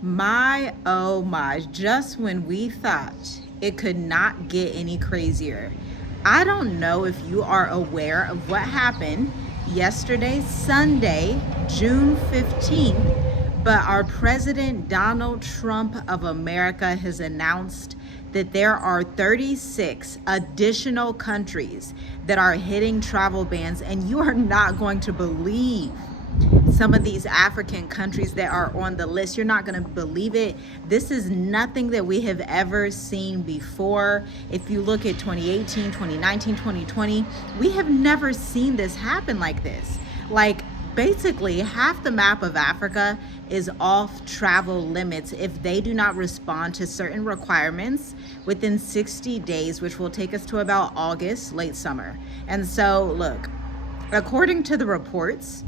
My, oh my, just when we thought it could not get any crazier. I don't know if you are aware of what happened yesterday, Sunday, June 15th, but our President Donald Trump of America has announced that there are 36 additional countries that are hitting travel bans, and you are not going to believe some of these African countries that are on the list. You're not going to believe it. This is nothing that we have ever seen before. If you look at 2018, 2019, 2020, we have never seen this happen like this. Like, basically, half the map of Africa is off travel limits if they do not respond to certain requirements within 60 days, which will take us to about August, late summer. And so, look, according to the reports,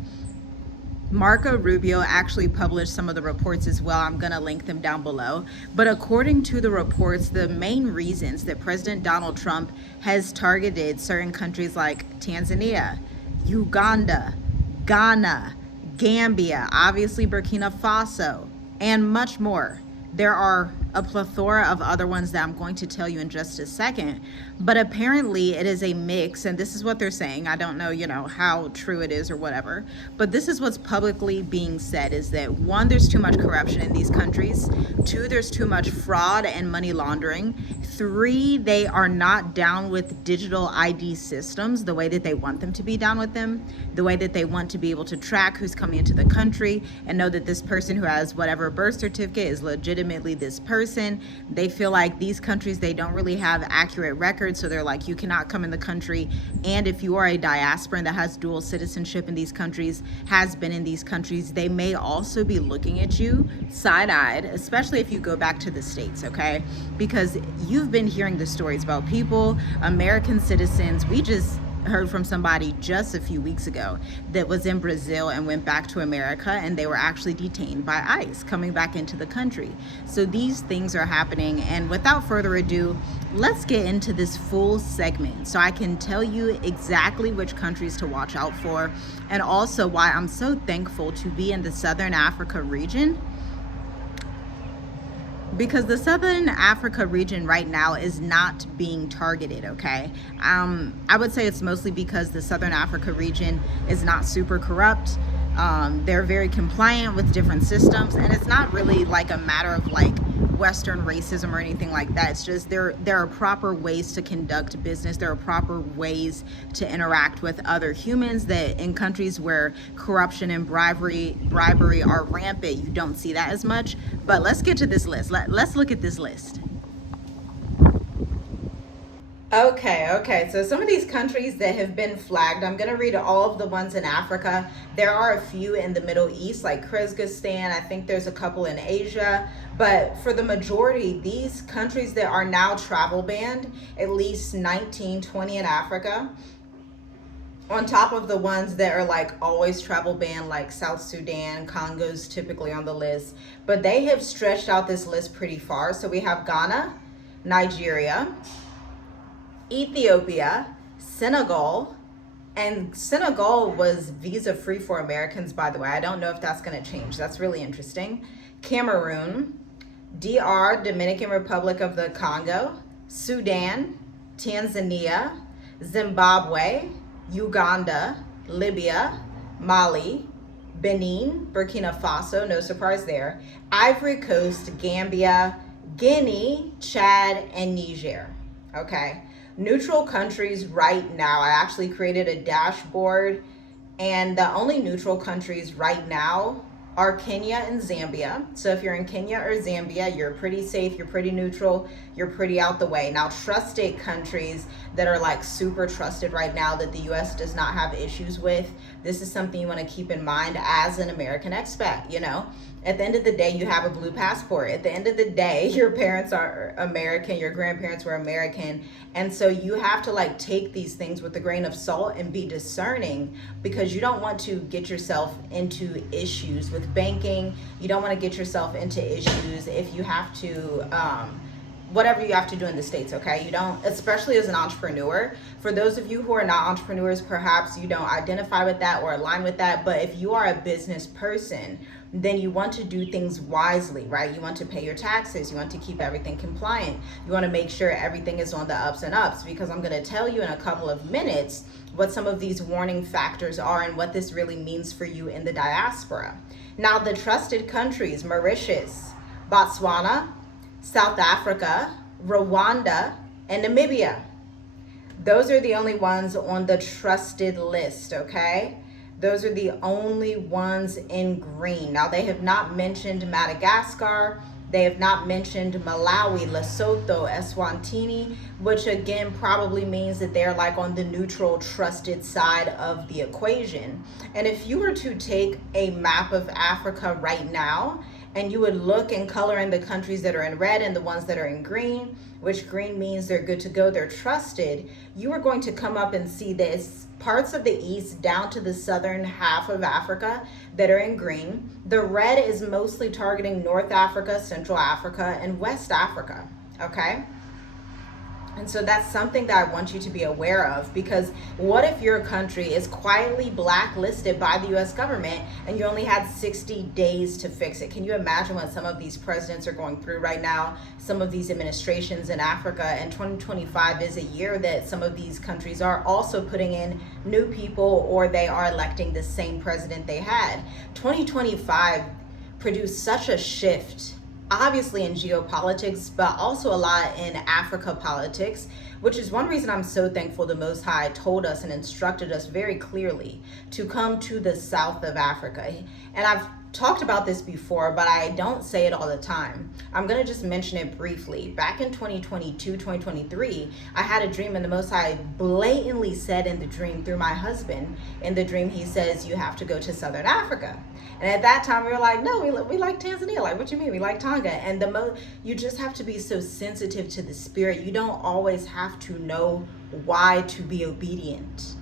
Marco Rubio actually published some of the reports as well. I'm going to link them down below. But according to the reports, the main reasons that President Donald Trump has targeted certain countries like Tanzania, Uganda, Ghana, Gambia, obviously Burkina Faso, and much more. There are a plethora of other ones that I'm going to tell you in just a second, but apparently it is a mix, and this is what they're saying. I don't know, how true it is or whatever, but this is what's publicly being said, is that one, there's too much corruption in these countries. Two, there's too much fraud and money laundering. Three, they are not down with digital ID systems the way that they want them to be down with them, the way that they want to be able to track who's coming into the country and know that this person who has whatever birth certificate is legitimately this person. They feel like these countries, they don't really have accurate records, so they're like, you cannot come in the country. And if you are a diasporan that has dual citizenship in these countries, has been in these countries, they may also be looking at you side-eyed, especially if you go back to the States, okay? Because you've been hearing the stories about people, American citizens. We just heard from somebody just a few weeks ago that was in Brazil and went back to America, and they were actually detained by ICE coming back into the country. So these things are happening, and without further ado, let's get into this full segment so I can tell you exactly which countries to watch out for, and also why I'm so thankful to be in the Southern Africa region, because the Southern Africa region right now is not being targeted, okay? I would say it's mostly because the Southern Africa region is not super corrupt. They're very compliant with different systems, and it's not really like a matter of like Western racism or anything like that. It's just there are proper ways to conduct business. There are proper ways to interact with other humans, that in countries where corruption and bribery are rampant, you don't see that as much. But let's get to this list. Let's look at this list. Okay. So some of these countries that have been flagged, I'm going to read all of the ones in Africa. There are a few in the Middle East, like Kyrgyzstan. I think there's a couple in Asia. But for the majority, these countries that are now travel banned, at least 19, 20 in Africa, on top of the ones that are like always travel banned, like South Sudan, Congo's typically on the list. But they have stretched out this list pretty far. So we have Ghana, Nigeria, Ethiopia, Senegal, and Senegal was visa free for Americans, by the way. I don't know if that's going to change. That's really interesting. Cameroon, DR, Dominican Republic of the Congo, Sudan, Tanzania, Zimbabwe, Uganda, Libya, Mali, Benin, Burkina Faso, no surprise there, Ivory Coast, Gambia, Guinea, Chad, and Niger. Okay. Neutral countries right now, I actually created a dashboard, and the only neutral countries right now are Kenya and Zambia. So if you're in Kenya or Zambia, you're pretty safe, you're pretty neutral, you're pretty out the way. Now, trusted countries that are like super trusted right now that the US does not have issues with, this is something you want to keep in mind as an American expat, At the end of the day, you have a blue passport. At the end of the day, your parents are American, your grandparents were American. And so you have to like take these things with a grain of salt and be discerning, because you don't want to get yourself into issues with banking. You don't want to get yourself into issues if you have to whatever you have to do in the States, okay? You don't, especially as an entrepreneur. For those of you who are not entrepreneurs, perhaps you don't identify with that or align with that, but if you are a business person, then you want to do things wisely, right? You want to pay your taxes. You want to keep everything compliant. You want to make sure everything is on the ups and ups, because I'm going to tell you in a couple of minutes what some of these warning factors are and what this really means for you in the diaspora. Now, the trusted countries, Mauritius, Botswana, South Africa, Rwanda, and Namibia. Those are the only ones on the trusted list, okay? Those are the only ones in green. Now, they have not mentioned Madagascar. They have not mentioned Malawi, Lesotho, Eswatini, which again probably means that they're like on the neutral, trusted side of the equation. And if you were to take a map of Africa right now, and you would look and color in the countries that are in red and the ones that are in green, which green means they're good to go, they're trusted, you are going to come up and see this parts of the east down to the southern half of Africa that are in green. The red is mostly targeting North Africa, Central Africa, and West Africa, okay? And so that's something that I want you to be aware of, because what if your country is quietly blacklisted by the US government and you only had 60 days to fix it? Can you imagine what some of these presidents are going through right now, some of these administrations in Africa? And 2025 is a year that some of these countries are also putting in new people, or they are electing the same president they had. 2025 produced such a shift, obviously in geopolitics, but also a lot in Africa politics, which is one reason I'm so thankful the Most High told us and instructed us very clearly to come to the south of Africa. And I've talked about this before, but I don't say it all the time. I'm going to just mention it briefly. Back in 2022, 2023, I had a dream, and the Most High blatantly said in the dream through my husband, in the dream, he says, you have to go to Southern Africa. And at that time, we were like, no, we like Tanzania. Like, what you mean? We like Tonga. And you just have to be so sensitive to the spirit. You don't always have to know why to be obedient.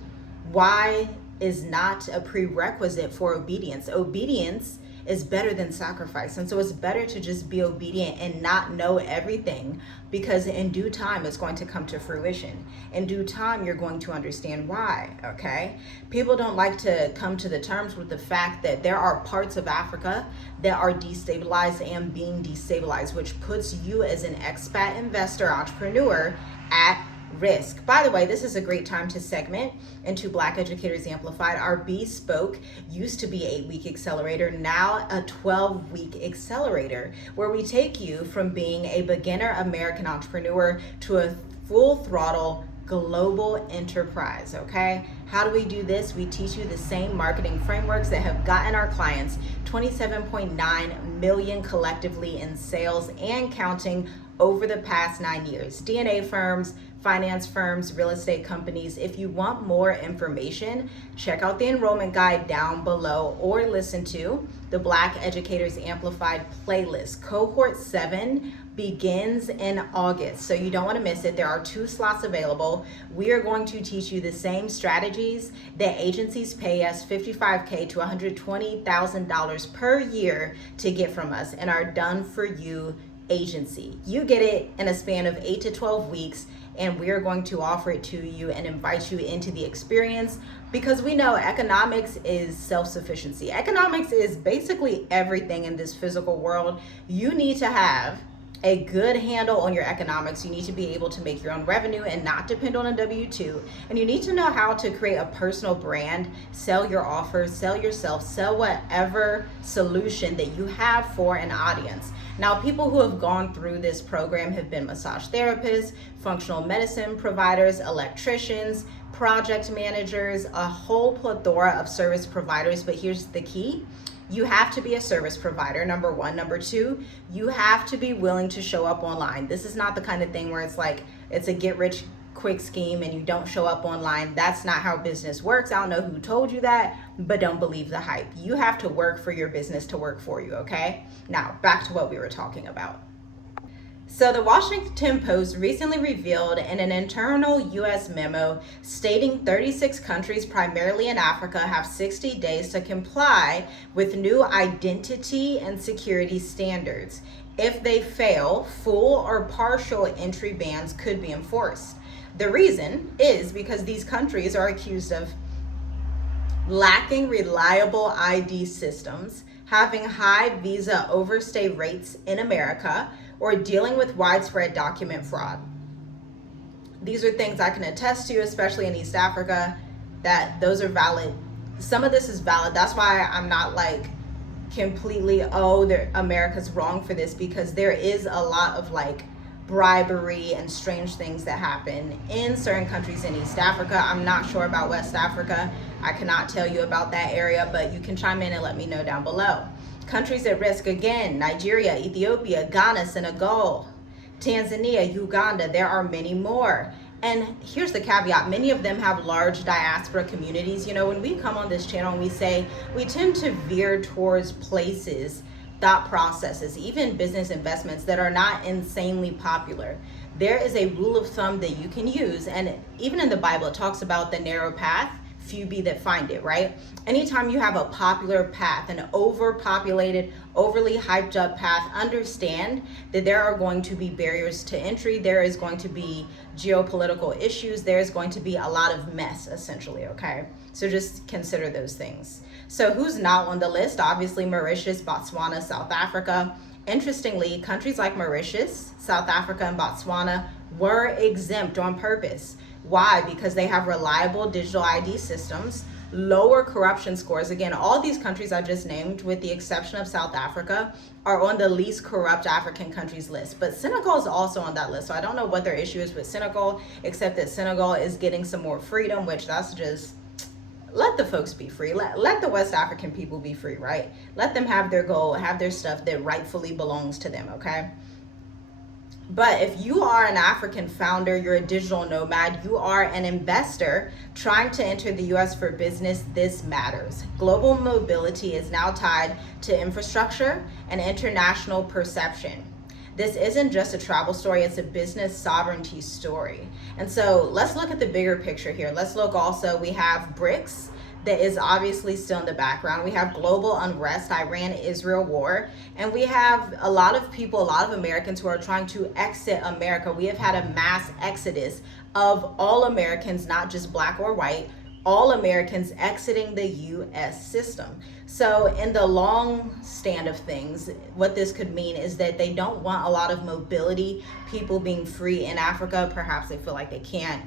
Why is not a prerequisite for obedience. Obedience is better than sacrifice. And so it's better to just be obedient and not know everything, because in due time it's going to come to fruition. In due time you're going to understand why, okay? People don't like to come to the terms with the fact that there are parts of Africa that are destabilized and being destabilized, which puts you as an expat investor, entrepreneur at risk. By the way, this is a great time to segment into Black Educators Amplified. Our bespoke used to be 8-week accelerator, now a 12-week accelerator, where we take you from being a beginner American entrepreneur to a full throttle global enterprise, okay? How do we do this? We teach you the same marketing frameworks that have gotten our clients 27.9 million collectively in sales and counting over the past 9 years. DNA firms, finance firms, real estate companies. If you want more information, check out the enrollment guide down below, or listen to the Black Educators Amplified playlist. Cohort 7 begins in August, so you don't want to miss it. There are 2 slots available. We are going to teach you the same strategies that agencies pay us $55K to $120,000 per year to get from us, and are done for you agency. You get it in a span of 8 to 12 weeks, and we are going to offer it to you and invite you into the experience, because we know economics is self-sufficiency. Economics is basically everything in this physical world. You need to have a good handle on your economics. You need to be able to make your own revenue and not depend on a W-2. And you need to know how to create a personal brand, sell your offers, sell yourself, sell whatever solution that you have for an audience. Now, people who have gone through this program have been massage therapists, functional medicine providers, electricians, project managers, a whole plethora of service providers. But here's the key. You have to be a service provider, number one. Number two, you have to be willing to show up online. This is not the kind of thing where it's like, it's a get rich quick scheme and you don't show up online. That's not how business works. I don't know who told you that, but don't believe the hype. You have to work for your business to work for you, okay? Now, back to what we were talking about. So, the Washington Post recently revealed in an internal U.S. memo stating 36 countries, primarily in Africa, have 60 days to comply with new identity and security standards. If they fail, full or partial entry bans could be enforced. The reason is because these countries are accused of lacking reliable ID systems, having high visa overstay rates in America, or dealing with widespread document fraud. These are things I can attest to, especially in East Africa, that those are valid. Some of this is valid. That's why I'm not like completely, America's wrong for this, because there is a lot of like bribery and strange things that happen in certain countries in East Africa. I'm not sure about West Africa. I cannot tell you about that area, but you can chime in and let me know down below. Countries at risk, again, Nigeria, Ethiopia, Ghana, Senegal, Tanzania, Uganda. There are many more. And here's the caveat. Many of them have large diaspora communities. You know, when we come on this channel and we say we tend to veer towards places, thought processes, even business investments that are not insanely popular. There is a rule of thumb that you can use. And even in the Bible, it talks about the narrow path, few be that find it, right? Anytime you have a popular path, an overpopulated, overly hyped up path, understand that there are going to be barriers to entry. There is going to be geopolitical issues. There is going to be a lot of mess, essentially, okay? So just consider those things. So who's not on the list? Obviously, Mauritius, Botswana, South Africa. Interestingly, countries like Mauritius, South Africa, and Botswana were exempt on purpose. Why? Because they have reliable digital ID systems, lower corruption scores. Again, all these countries I just named, with the exception of South Africa, are on the least corrupt African countries list. But Senegal is also on that list. So I don't know what their issue is with Senegal, except that Senegal is getting some more freedom, which that's just, let the folks be free. Let the West African people be free, right? Let them have their goal, have their stuff that rightfully belongs to them, okay? But if you are an African founder, you're a digital nomad, you are an investor trying to enter the US for business, this matters. Global mobility is now tied to infrastructure and international perception. This isn't just a travel story, it's a business sovereignty story. And so let's look at the bigger picture here. Let's look also, we have BRICS that is obviously still in the background. We have global unrest, Iran-Israel war, and we have a lot of people, a lot of Americans who are trying to exit America. We have had a mass exodus of all Americans, not just black or white, all Americans exiting the US system. So in the long stand of things, what this could mean is that they don't want a lot of mobility, people being free in Africa. Perhaps they feel like they can't,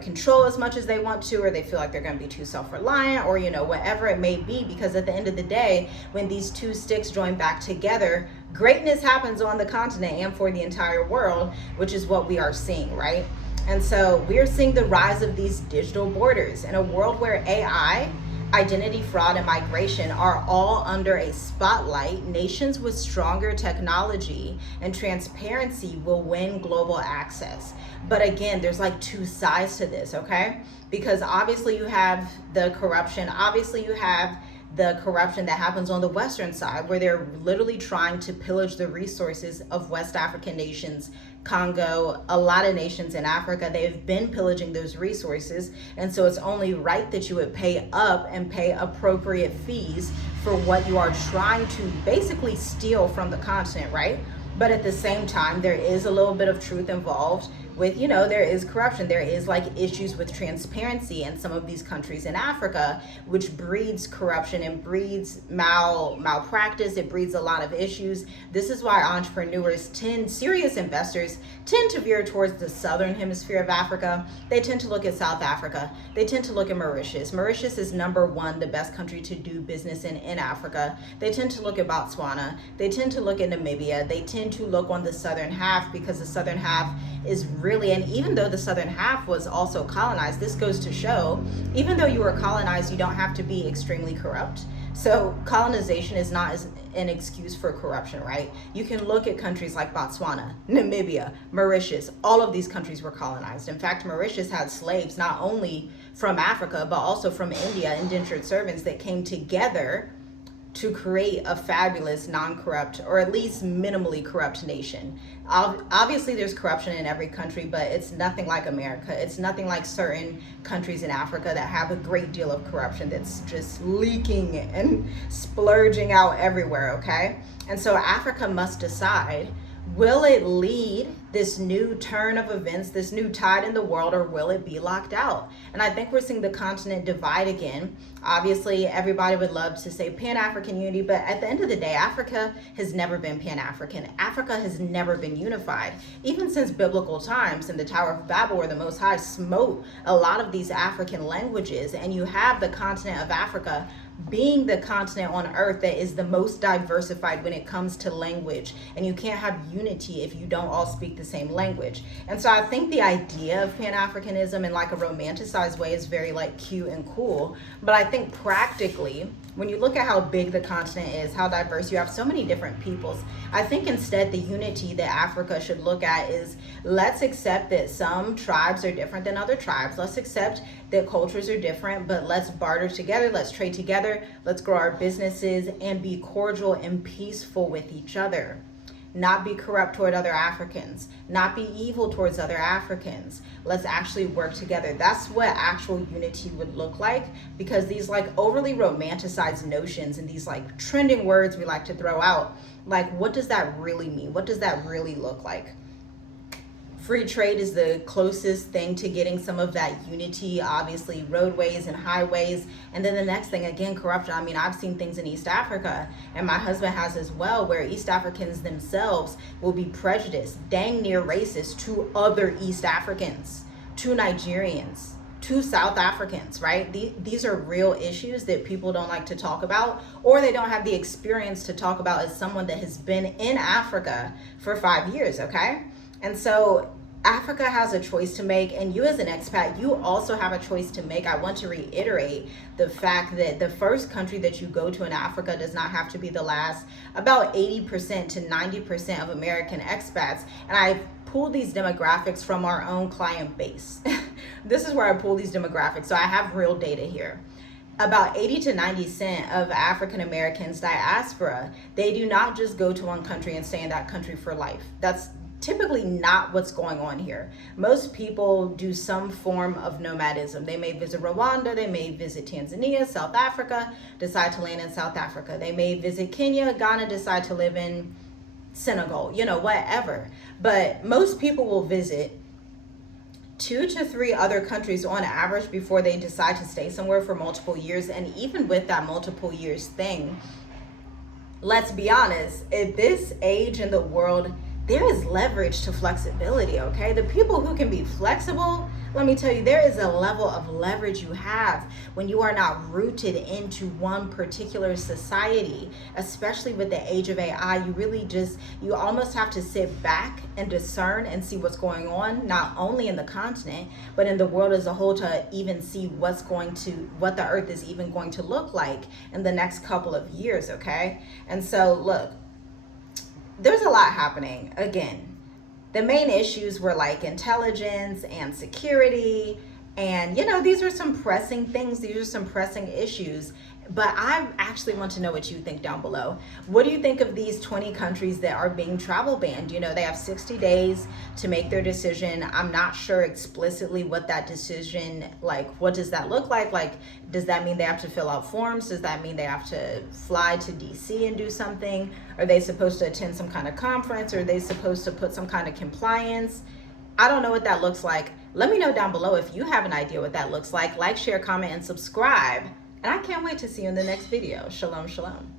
control as much as they want to, or they feel like they're going to be too self-reliant, or, whatever it may be, because at the end of the day, when these two sticks join back together, greatness happens on the continent and for the entire world, which is what we are seeing, right? And so we are seeing the rise of these digital borders in a world where AI, identity fraud, and migration are all under a spotlight. Nations with stronger technology and transparency will win global access. But again, there's like two sides to this, okay? Because obviously you have the corruption, obviously you have the corruption that happens on the Western side, where they're literally trying to pillage the resources of West African nations, Congo, a lot of nations in Africa. They've been pillaging those resources. And so it's only right that you would pay up and pay appropriate fees for what you are trying to basically steal from the continent, right? But at the same time, there is a little bit of truth involved with, there is corruption. There is like issues with transparency in some of these countries in Africa, which breeds corruption and breeds malpractice. It breeds a lot of issues. This is why entrepreneurs serious investors tend to veer towards the southern hemisphere of Africa. They tend to look at South Africa. They tend to look at Mauritius. Mauritius is number one, the best country to do business in Africa. They tend to look at Botswana. They tend to look at Namibia. They tend to look on the southern half, because the southern half is really, and even though the southern half was also colonized, this goes to show, even though you were colonized, you don't have to be extremely corrupt. So colonization is not an excuse for corruption, right? You can look at countries like Botswana, Namibia, Mauritius. All of these countries were colonized. In fact, Mauritius had slaves not only from Africa, but also from India, indentured servants that came together to create a fabulous, non-corrupt, or at least minimally corrupt nation. Obviously, there's corruption in every country, but it's nothing like America. It's nothing like certain countries in Africa that have a great deal of corruption that's just leaking and splurging out everywhere, okay? And so Africa must decide, will it lead this new turn of events, this new tide in the world, or will it be locked out? And I think we're seeing the continent divide again. Obviously, everybody would love to say Pan-African unity, but at the end of the day, Africa has never been Pan-African. Africa has never been unified. Even since biblical times in the Tower of Babel, where the Most High smote a lot of these African languages, and you have the continent of Africa being the continent on earth that is the most diversified when it comes to language, and you can't have unity if you don't all speak the same language. And so I think the idea of Pan-Africanism in like a romanticized way is very like cute and cool, but I think practically, when you look at how big the continent is, how diverse, you have so many different peoples, I think instead the unity that Africa should look at is, let's accept that some tribes are different than other tribes. Let's accept that cultures are different, but let's barter together, let's trade together, let's grow our businesses and be cordial and peaceful with each other. Not be corrupt toward other Africans, not be evil towards other Africans. Let's actually work together. That's what actual unity would look like, because these like overly romanticized notions and these like trending words we like to throw out, like what does that really mean? What does that really look like? Free trade is the closest thing to getting some of that unity, obviously roadways and highways. And then the next thing, again, corruption. I mean, I've seen things in East Africa, and my husband has as well, where East Africans themselves will be prejudiced, dang near racist to other East Africans, to Nigerians, to South Africans, right? These are real issues that people don't like to talk about, or they don't have the experience to talk about as someone that has been in Africa for 5 years, okay? And so Africa has a choice to make, and you as an expat, you also have a choice to make. I want to reiterate the fact that the first country that you go to in Africa does not have to be the last. About 80% to 90% of American expats, and I pulled these demographics from our own client base. This is where I pull these demographics, so I have real data here. About 80 to 90% of African Americans diaspora, they do not just go to one country and stay in that country for life. That's typically not what's going on here. Most people do some form of nomadism. They may visit Rwanda, they may visit Tanzania, South Africa, decide to land in South Africa. They may visit Kenya, Ghana, decide to live in Senegal, you know, whatever. But most people will visit 2 to 3 other countries on average before they decide to stay somewhere for multiple years. And even with that multiple years thing, let's be honest, at this age in the world, there is leverage to flexibility, okay? The people who can be flexible, let me tell you, there is a level of leverage you have when you are not rooted into one particular society, especially with the age of AI. You really just, you almost have to sit back and discern and see what's going on, not only in the continent, but in the world as a whole, to even see what the earth is even going to look like in the next couple of years, okay? And so look, there's a lot happening. Again, the main issues were like intelligence and security, and you know, these are some pressing things, these are some pressing issues. But I actually want to know what you think down below. What do you think of these 20 countries that are being travel banned? You know, they have 60 days to make their decision. I'm not sure explicitly what that decision, like, what does that look like? Like, does that mean they have to fill out forms? Does that mean they have to fly to DC and do something? Are they supposed to attend some kind of conference? Are they supposed to put some kind of compliance? I don't know what that looks like. Let me know down below if you have an idea what that looks like. Like, share, comment, and subscribe. And I can't wait to see you in the next video. Shalom, shalom.